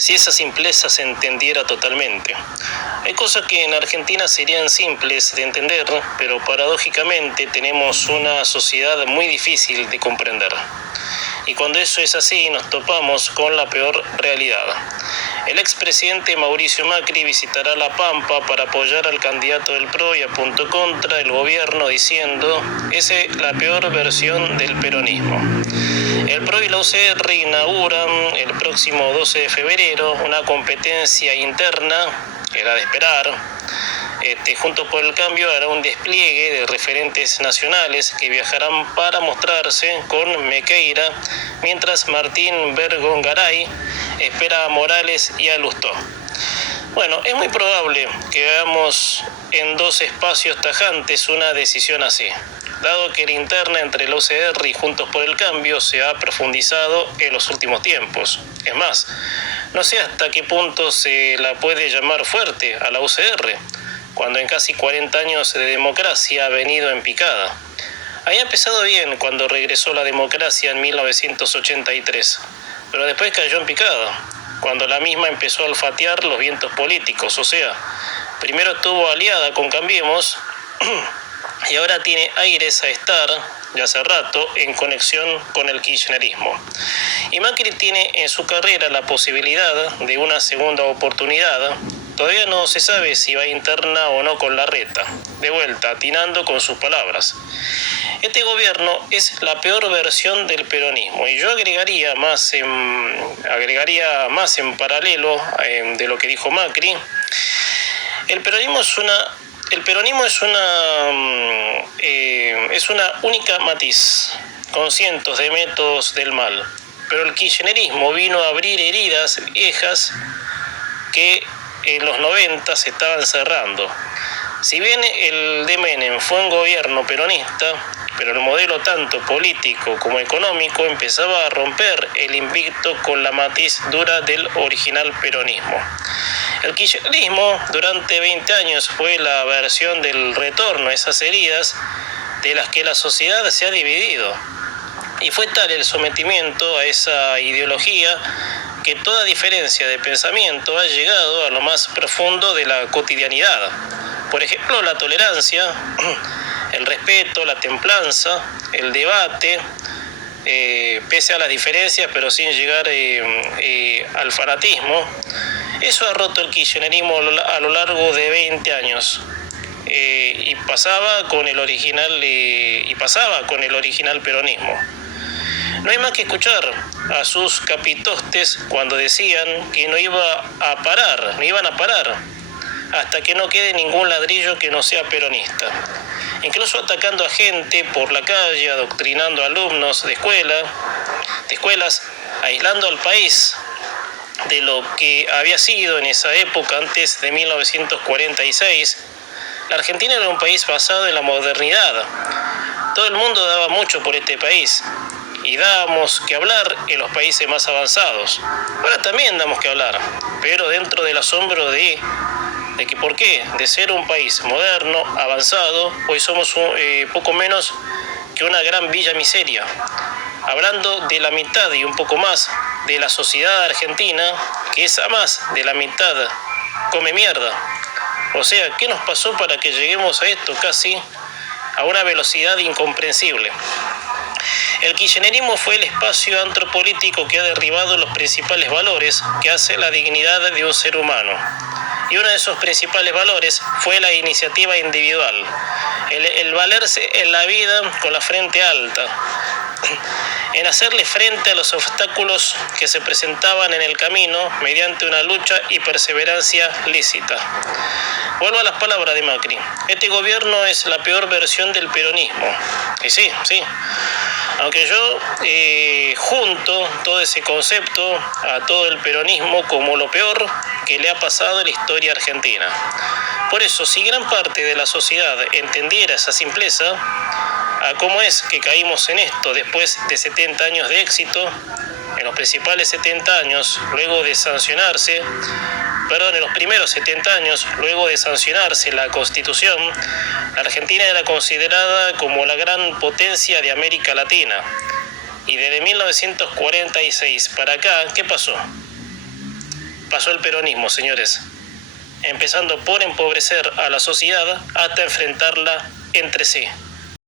si esa simpleza se entendiera totalmente. Hay cosas que en Argentina serían simples de entender, pero paradójicamente tenemos una sociedad muy difícil de comprender. Y cuando eso es así, nos topamos con la peor realidad. El expresidente Mauricio Macri visitará La Pampa para apoyar al candidato del PRO y apuntó contra el gobierno diciendo: "Esa es la peor versión del peronismo". El PRO y la UCR inauguran el próximo 12 de febrero una competencia interna, era de esperar. Juntos por el Cambio hará un despliegue de referentes nacionales que viajarán para mostrarse con Mequeira, mientras Martín Bergongaray espera a Morales y a Lustó. Bueno, es muy probable que veamos en dos espacios tajantes una decisión así, dado que la interna entre la UCR y Juntos por el Cambio se ha profundizado en los últimos tiempos. Es más, no sé hasta qué punto se la puede llamar fuerte a la UCR, cuando en casi 40 años de democracia ha venido en picada. Había empezado bien cuando regresó la democracia en 1983, pero después cayó en picada, cuando la misma empezó a olfatear los vientos políticos, o sea, primero estuvo aliada con Cambiemos y ahora tiene aires a estar, ya hace rato, en conexión con el kirchnerismo. Y Macri tiene en su carrera la posibilidad de una segunda oportunidad. Todavía no se sabe si va interna o no con Larreta, de vuelta, atinando con sus palabras. Este gobierno es la peor versión del peronismo, y yo agregaría más en paralelo de lo que dijo Macri. El peronismo es una única matiz, con cientos de métodos del mal, pero el kirchnerismo vino a abrir heridas viejas que en los 90 se estaban cerrando. Si bien el de Menem fue un gobierno peronista, pero el modelo tanto político como económico empezaba a romper el invicto con la matiz dura del original peronismo. El kirchnerismo durante 20 años fue la versión del retorno a esas heridas de las que la sociedad se ha dividido. Y fue tal el sometimiento a esa ideología que toda diferencia de pensamiento ha llegado a lo más profundo de la cotidianidad. Por ejemplo, la tolerancia, el respeto, la templanza, el debate, pese a las diferencias, pero sin llegar al fanatismo. Eso ha roto el kirchnerismo a lo largo de 20 años. Y pasaba con el original peronismo. No hay más que escuchar a sus capitostes cuando decían que no iban a parar hasta que no quede ningún ladrillo que no sea peronista. Incluso atacando a gente por la calle, adoctrinando a alumnos de escuelas, aislando al país de lo que había sido en esa época antes de 1946. La Argentina era un país basado en la modernidad. Todo el mundo daba mucho por este país y dábamos que hablar en los países más avanzados. Ahora también damos que hablar, pero dentro del asombro de que por qué, de ser un país moderno, avanzado, hoy somos poco menos que una gran villa miseria. Hablando de la mitad y un poco más de la sociedad argentina, que es a más de la mitad come mierda. O sea, ¿qué nos pasó para que lleguemos a esto casi a una velocidad incomprensible? El kirchnerismo fue el espacio antropolítico que ha derribado los principales valores que hacen la dignidad de un ser humano. Y uno de esos principales valores fue la iniciativa individual, el valerse en la vida con la frente alta, en hacerle frente a los obstáculos que se presentaban en el camino mediante una lucha y perseverancia lícita. Vuelvo a las palabras de Macri. Este gobierno es la peor versión del peronismo. Y sí. Aunque yo junto todo ese concepto a todo el peronismo como lo peor que le ha pasado en la historia argentina. Por eso, si gran parte de la sociedad entendiera esa simpleza, a cómo es que caímos en esto después de 70 años de éxito, en los principales 70 años, en los primeros 70 años, luego de sancionarse la Constitución, la Argentina era considerada como la gran potencia de América Latina. Y desde 1946 para acá, ¿qué pasó? pasó el peronismo, señores, empezando por empobrecer a la sociedad hasta enfrentarla entre sí.